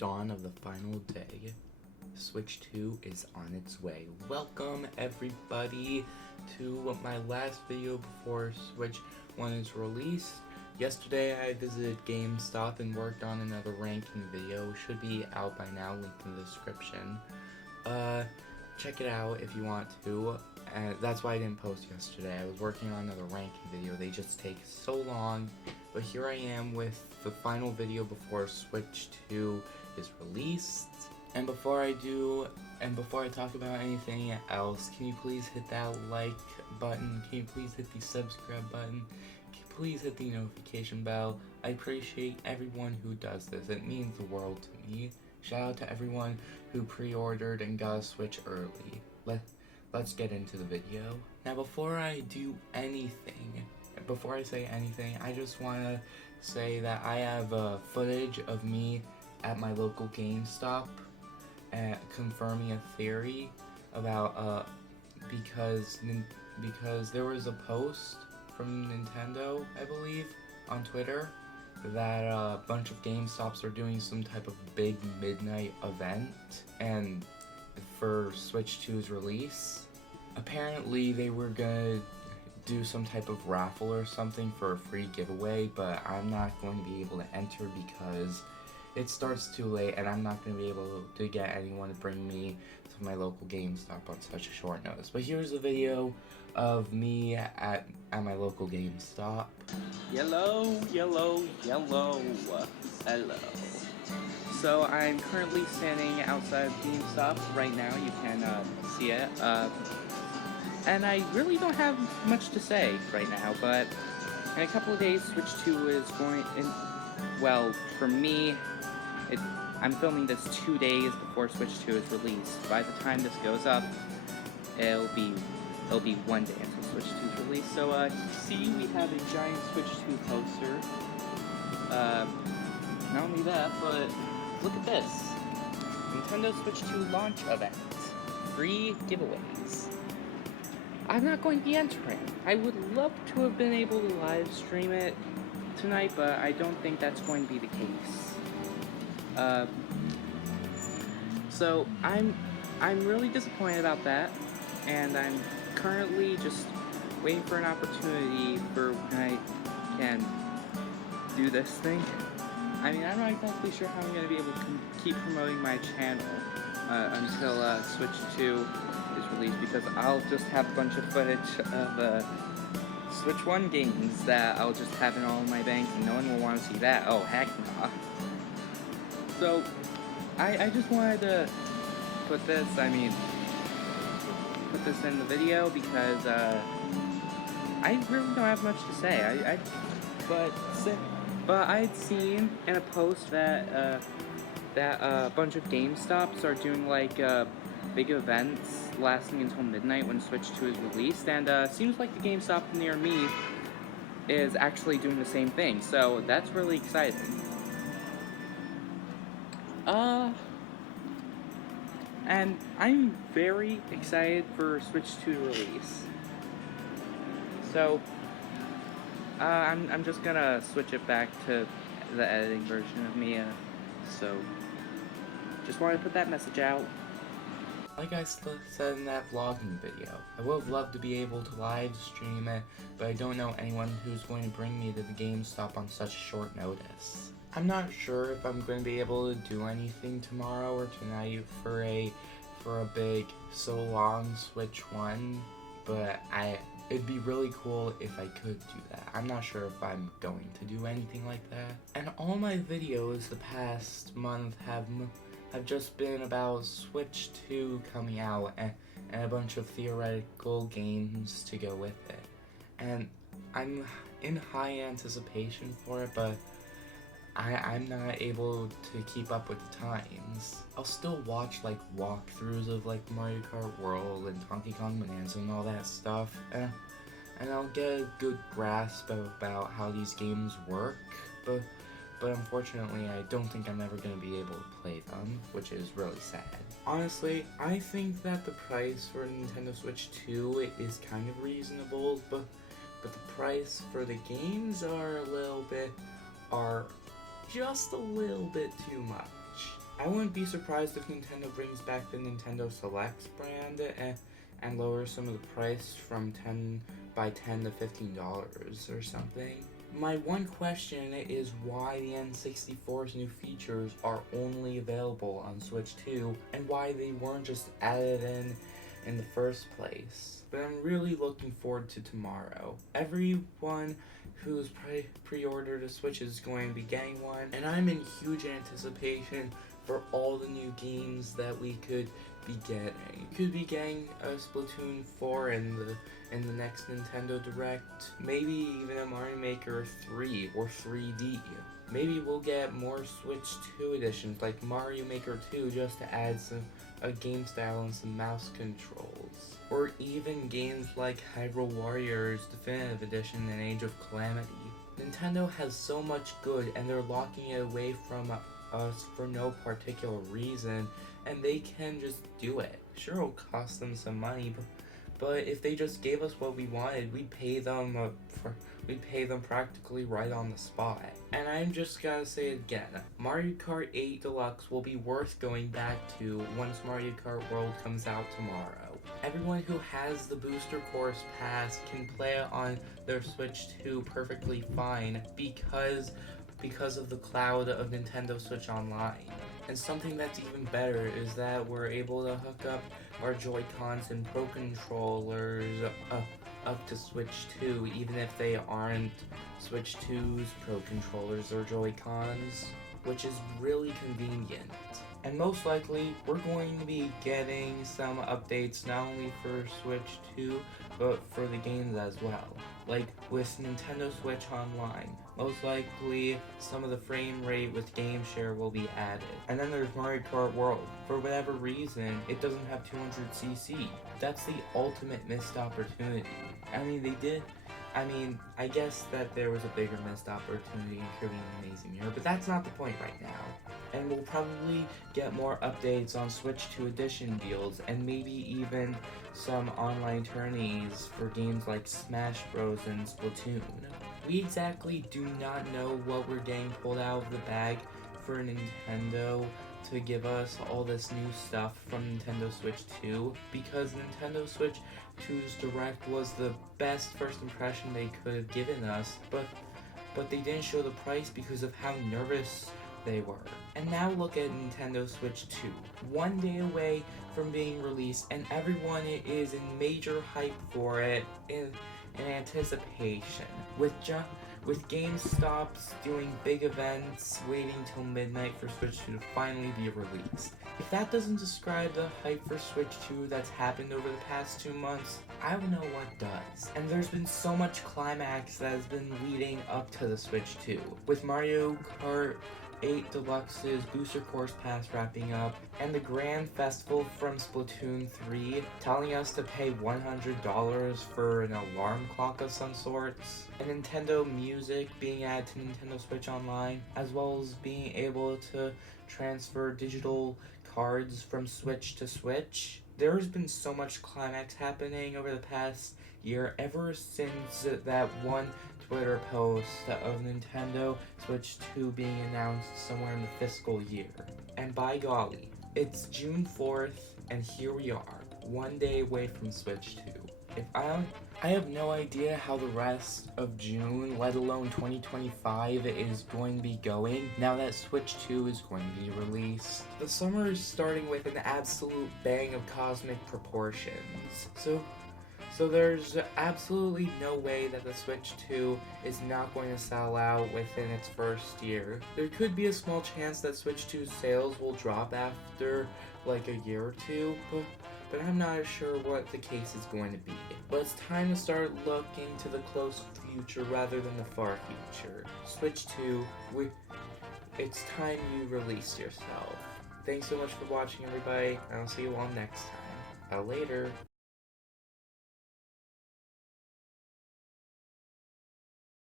dawn of the final day. Switch 2 is on its way. Welcome everybody to my last video before Switch 1 is released. Yesterday I visited GameStop and worked on another ranking video. Should be out by now, linked in the description. Check it out if you want to. That's why I didn't post yesterday. I was working on another ranking video. They just take so long. But here I am with the final video before Switch 2 is released. And before I talk about anything else, can you please hit that like button? Can you please hit the subscribe button? Can you please hit the notification bell? I appreciate everyone who does this. It means the world to me. Shout out to everyone who pre-ordered and got a Switch early. Let's get into the video. Now before I say anything, I just want to say that I have footage of me at my local GameStop confirming a theory about because there was a post from Nintendo, I believe, on Twitter that a bunch of GameStops are doing some type of big midnight event and for Switch 2's release. Apparently they were gonna do some type of raffle or something for a free giveaway, but I'm not going to be able to enter because it starts too late and I'm not going to be able to get anyone to bring me to my local GameStop on such a short notice. But here's a video of me at my local GameStop. Yellow. Hello. So I'm currently standing outside of GameStop right now. You can see it. And I really don't have much to say right now, but in a couple of days, Switch 2 is going in. Well, for me, I'm filming this 2 days before Switch 2 is released. By the time this goes up, it'll be 1 day until Switch 2 is released. So, see, we have a giant Switch 2 poster. Not only that, but look at this. Nintendo Switch 2 launch event. Free giveaways. I'm not going to be entering. I would love to have been able to live stream it tonight, but I don't think that's going to be the case. So I'm really disappointed about that, and I'm currently just waiting for an opportunity for when I can do this thing. I mean, I'm not exactly sure how I'm going to be able to keep promoting my channel until Switch 2 is released, because I'll just have a bunch of footage of Switch 1 games that I'll just have in all of my banks and no one will want to see that. Oh, heck nah. So, I just wanted to put this in the video because I really don't have much to say. But I'd seen in a post that a bunch of GameStops are doing like big events lasting until midnight when Switch 2 is released, and seems like the GameStop near me is actually doing the same thing, so that's really exciting. And I'm very excited for Switch 2 to release. So, I'm just gonna switch it back to the editing version of me, so just wanted to put that message out. Like I said in that vlogging video, I would have loved to be able to live stream it, but I don't know anyone who's going to bring me to the GameStop on such short notice. I'm not sure if I'm going to be able to do anything tomorrow or tonight for a big so long Switch 1, but it'd be really cool if I could do that. I'm not sure if I'm going to do anything like that. And all my videos the past month have just been about Switch 2 coming out and a bunch of theoretical games to go with it. And I'm in high anticipation for it, but I'm not able to keep up with the times. I'll still watch like walkthroughs of like Mario Kart World and Donkey Kong Bonanza and all that stuff, and I'll get a good grasp about how these games work, but unfortunately I don't think I'm ever going to be able to play them, which is really sad. Honestly, I think that the price for Nintendo Switch 2 is kind of reasonable, but the price for the games are just a little bit too much. I wouldn't be surprised if Nintendo brings back the Nintendo Selects brand and lowers some of the price from $10 to $15 or something. My one question is why the N64's new features are only available on Switch 2 and why they weren't just added in the first place. But I'm really looking forward to tomorrow. Everyone who's pre-ordered a Switch is going to be getting one, and I'm in huge anticipation for all the new games that we could be getting. We could be getting a Splatoon 4 in the next Nintendo Direct, maybe even a Mario Maker 3 or 3D. Maybe we'll get more Switch 2 editions like Mario Maker 2 just to add a game style and some mouse controls. Or even games like Hyrule Warriors Definitive Edition and Age of Calamity. Nintendo has so much good and they're locking it away from us for no particular reason, and they can just do it. Sure, it'll cost them some money, but if they just gave us what we wanted, we'd pay them practically right on the spot. And I'm just gonna say it again, Mario Kart 8 Deluxe will be worth going back to once Mario Kart World comes out tomorrow. Everyone who has the Booster Course Pass can play it on their Switch 2 perfectly fine because of the cloud of Nintendo Switch Online. And something that's even better is that we're able to hook up our Joy-Cons and Pro Controllers up to Switch 2, even if they aren't Switch 2's Pro Controllers or Joy-Cons, which is really convenient. And most likely, we're going to be getting some updates not only for Switch 2, but for the games as well. Like with Nintendo Switch Online, most likely some of the frame rate with game share will be added. And then there's Mario Kart World. For whatever reason, it doesn't have 200cc. That's the ultimate missed opportunity. I guess that there was a bigger missed opportunity in Kirby and the Amazing Mirror, but that's not the point right now. And we'll probably get more updates on Switch 2 Edition deals, and maybe even some online tourneys for games like Smash Bros. And Splatoon. We exactly do not know what we're getting pulled out of the bag for Nintendo to give us all this new stuff from Nintendo Switch 2, because Nintendo Switch 2's Direct was the best first impression they could have given us, but they didn't show the price because of how nervous they were. And now look at Nintendo Switch 2, one day away from being released, and everyone is in major hype for it in anticipation. With GameStops doing big events, waiting till midnight for Switch 2 to finally be released. If that doesn't describe the hype for Switch 2 that's happened over the past 2 months, I don't know what does. And there's been so much climax that has been leading up to the Switch 2. With Mario Kart 8 Deluxe's Booster Course Pass wrapping up, and the Grand Festival from Splatoon 3 telling us to pay $100 for an alarm clock of some sorts, and Nintendo Music being added to Nintendo Switch Online, as well as being able to transfer digital cards from Switch to Switch. There has been so much climax happening over the past year, ever since that one Twitter post of Nintendo Switch 2 being announced somewhere in the fiscal year. And by golly, it's June 4th, and here we are, one day away from Switch 2. I have no idea how the rest of June, let alone 2025, is going to be going now that Switch 2 is going to be released. The summer is starting with an absolute bang of cosmic proportions. So there's absolutely no way that the Switch 2 is not going to sell out within its first year. There could be a small chance that Switch 2's sales will drop after like a year or two, but I'm not sure what the case is going to be. But it's time to start looking to the close future rather than the far future. Switch 2, it's time you release yourself. Thanks so much for watching, everybody, and I'll see you all next time. Later.